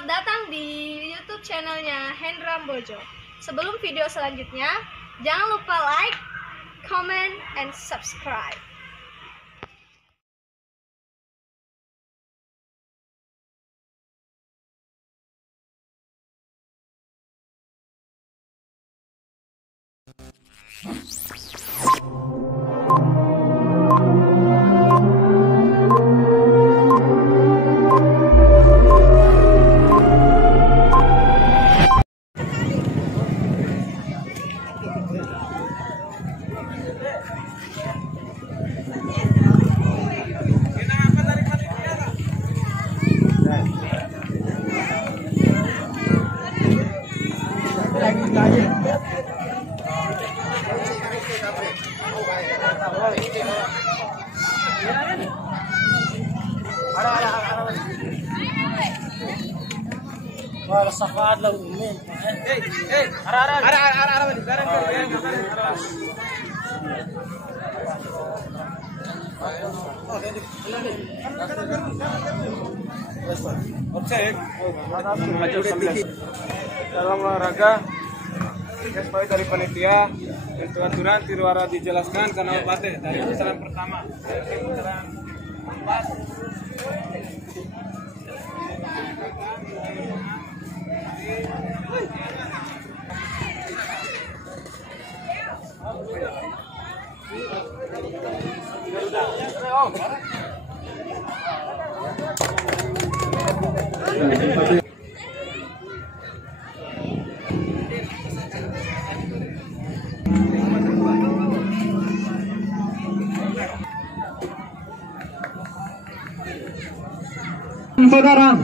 Selamat datang di YouTube channelnya Hendra Bojo. Sebelum video selanjutnya, jangan lupa like, comment, and subscribe. Wah, safad lang umin. Dalam olahraga sesuai dari panitia itu aturan tidak dijelaskan karena pateh dari putaran pertama putaran 4. Saudara,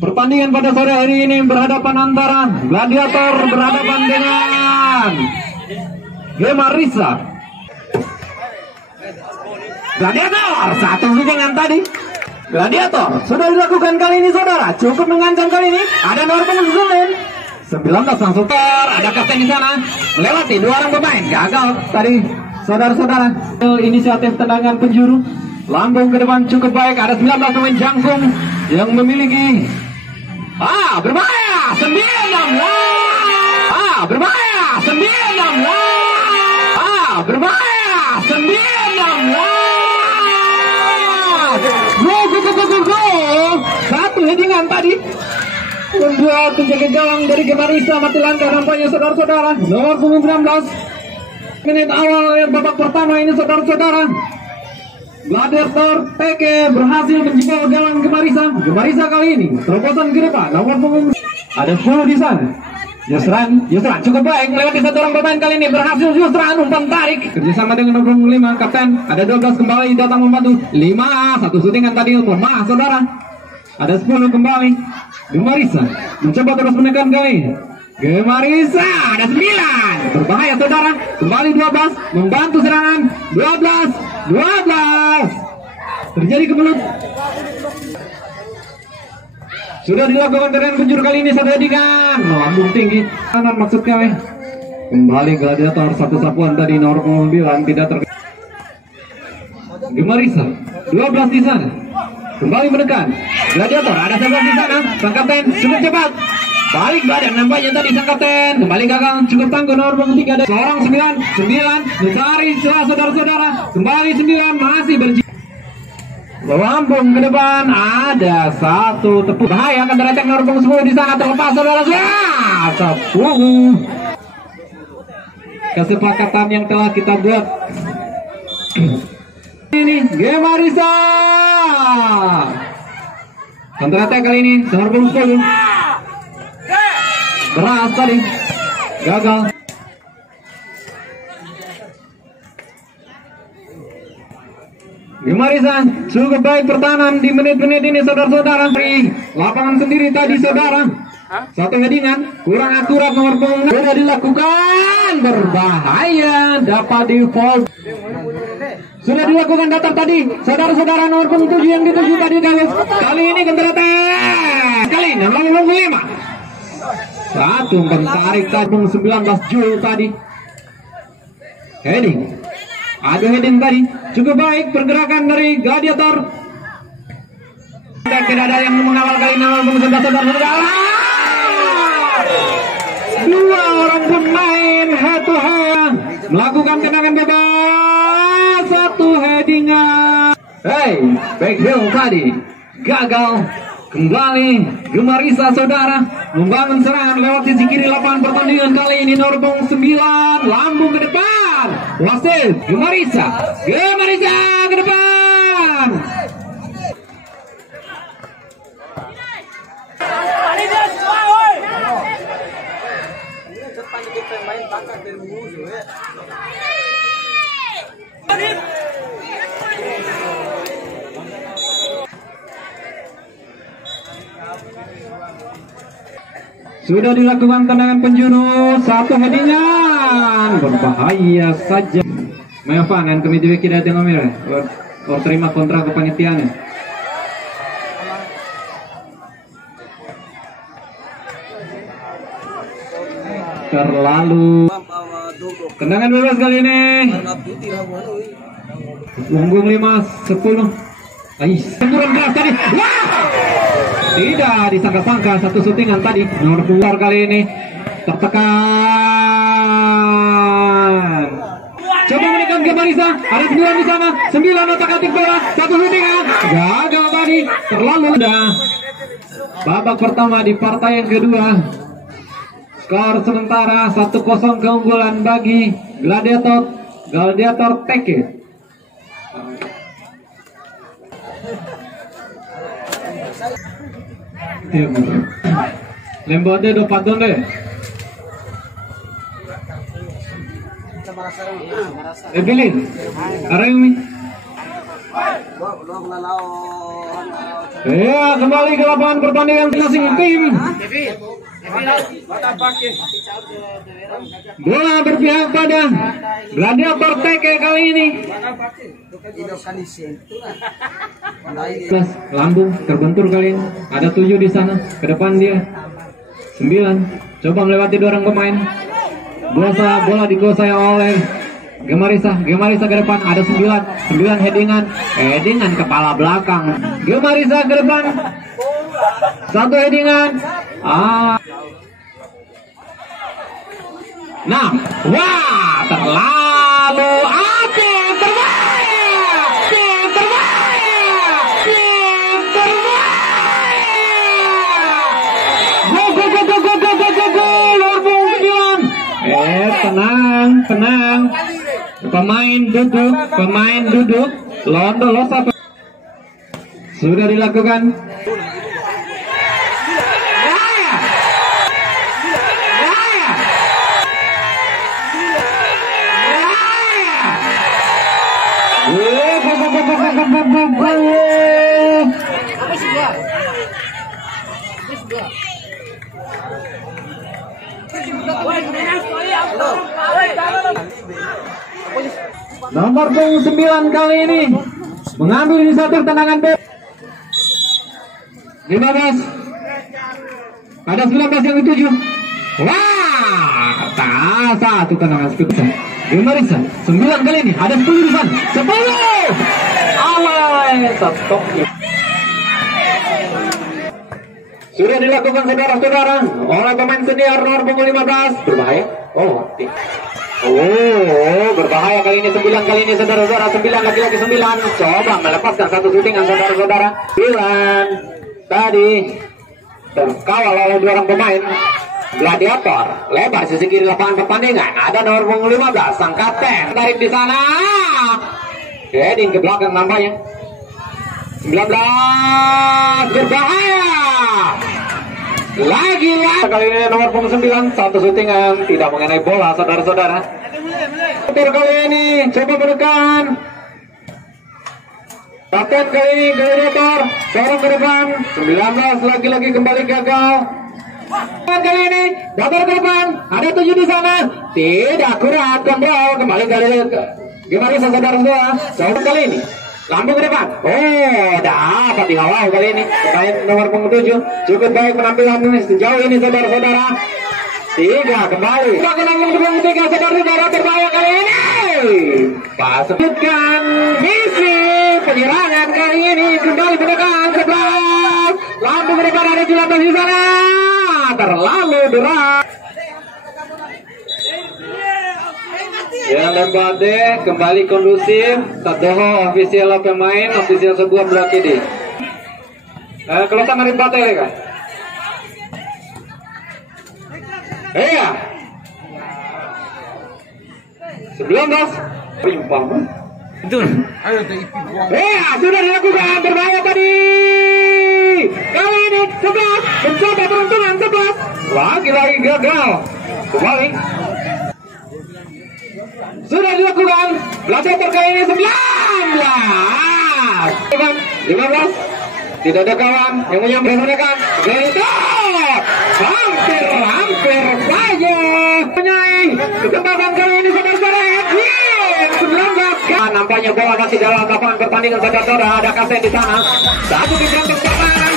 pertandingan pada sore hari ini berhadapan antara Gladiator berhadapan dengan Gemarisa. Gladiator satu dengan tadi. Gladiator sudah dilakukan kali ini, saudara. Cukup mengancam kali ini. Ada nomor pengsusun 19 langsung ada kapten di sana melewati dua orang pemain. Gagal tadi, saudara-saudara. Inisiatif tendangan penjuru lambung ke depan cukup baik. Ada 19 pemain jangkung yang memiliki berbahaya 19 berbahaya 19 berbahaya 19 go satu headingan tadi membuat penjaga gawang dari Gemarisa mati langkah nampaknya, saudara-saudara. Nomor punggung 19 menit awal babak pertama ini, saudara-saudara. Gladiator PK berhasil menjebol gawang Gemarisa. Gemarisa kali ini terobosan ke depan. Nomor punggung ada 10 di sana. Yusran cukup baik melewati satu orang pemain kali ini. Berhasil Yusran umpan tarik kerjasama dengan nomor 5 kapten. Ada 12 kembali datang membantu. 5 satu syutingan tadi lemah, saudara. Ada 10 kembali. Gemarisa mencoba terus menekan kali ini. Gemarisa ada 9 berbahaya, saudara. Kembali 12 membantu serangan. 12 terjadi kebelut. Sudah dilakukan dengan penjuru kali ini, saudara. Dengan lambung tinggi kanan maksud kami. Kembali Gladiator satu sapuan tadi nomor 9 tidak ter. Gemarisa 12 di sana. Kembali menekan Gladiator, ada 11 di sana. Sang kapten cukup cepat balik badan nampaknya tadi sang kapten. Kembali gagal, cukup tangguh nomor 3 ada seorang 9 mencari celah, saudara-saudara. Kembali 9 masih berjiwa. Lambung ke depan ada satu tepuk bahaya akan terletak nomor 10 di sana terlepas, saudara-saudara. 10 kesepakatan yang telah kita buat. Ini Gemarisa kontratak kali ini nomor 10 beras tadi gagal. Gemarisa cukup baik pertahanan di menit-menit ini, saudara-saudara. Lapangan sendiri tadi, saudara. Satu headingan kurang akurat nomor punggung sudah dilakukan, berbahaya, dapat di foul. Sudah dilakukan datang tadi, saudara-saudara. Nomor punggung 7 yang dituju tadi kali ini kontratak kali ini nomor 5 satu menarik tabung 19 Jul tadi. Heading. Ada heading tadi. Cukup baik pergerakan dari Gladiator. tidak ada yang mengawal kali ini. Saudara-saudara, dua orang pemain head to head melakukan tendangan bebas, satu headingan. Back heel tadi gagal. Kembali Gemarisa saudara membangun serangan lewat sisi kiri lapangan pertandingan kali ini. Nomor 9 lambung ke depan, wasit Gemarisa ke depan. Sudah dilakukan tendangan penjuru, satu headingan berbahaya saja. Mevan yang kami tidak dengan merah, terima kontrak kepanitiaannya. Terlalu tendangan bebas kali ini. Punggung 5-10. Semburan keras tadi. Wah! Tidak disangka-sangka satu syutingan tadi. Nomor keluar kali ini tertekan. Coba menekan ke Marisa. Ada 9 di sana. 9 otak-atik bola. Satu syutingan. Gagal tadi. Terlalu mudah. Babak pertama di partai yang kedua. Skor sementara 1-0 keunggulan bagi Gladiator Teke. Lembode do padone. Evelyn, Arayumi. Kembali ke lapangan pertandingan masing tim. Bola berpihak pada Gladiator Teke kali ini. Lambung terbentur kali ini. Ada 7 di sana. Ke depan dia 9. Coba melewati 2 orang pemain. Bola dikuasai oleh Gemarisa ke depan. Ada 9 headingan kepala belakang. Gemarisa ke depan. Satu headingan. 6. Wah, terlalu tenang. Pemain duduk. Lolos apa? Sudah dilakukan. Nomor 9 kali ini mengambil inisiatif tendangan bebas. 15. Ada 19 yang dituju. Wah, satu tendangan spesial. Gemarisa 9 kali ini ada 10 di sana. 10. Alay, stop. Sudah dilakukan saudara-saudara oleh pemain senior nomor 15. Berbahaya. Berbahaya kali ini 9 kali ini saudara-saudara. 9 laki-laki 9. Coba melepaskan satu syutingan saudara-saudara. 9 tadi terkawal oleh 2 orang pemain Gladiator. Lebar sisi kiri lapangan pertandingan. Ada nomor 15 sang kapten. Tarik di sana. Heading ke belakang nampaknya. 19 berbahaya. Lagi kali ini nomor 9 satu syutingan tidak mengenai bola saudara-saudara. Kali ini coba menekan. Kapten kali ini Gladiator seorang ke depan. 19 lagi-lagi kembali gagal. Kali ini Gladiator ke depan. Ada 7 di sana. Tidak akurat kontrol kembali gimana saudara-saudara. Coba kali ini lambung ke depan. Dapat dihalau kali ini pemain nomor 7. Cukup baik penampilan ini sejauh ini saudara-saudara. 3 kembali. Pakai lambung ke 3 saudara-saudara berbahaya kali ini. Pasutkan misi penyerangan kali ini kembali menekan sebelah. Satu mereka dari jelantah di sana. Terlalu deras. Ya lembade kembali kondusif. Tadoho ofisial pemain ofisial sebuah blok ini. Kalau sama rimbate ya kan. Iya. 19. Rimpah. Betul. Ayo Sudah dilakukan berbahaya tadi. Kali ini 11 mencoba peruntungan 11. Lagi gagal. Kembali. Sudah dilakukan. Belajar kali ini 19. 15. Tidak ada kawan yang menyampaikan. Hampir saja. Penyaing kesempatan kali ini saudara-saudara. 19. Nampaknya bola masih dalam lapangan pertandingan saudara-saudara. Ada Kasen di sana. Satu di belakang pertahanan.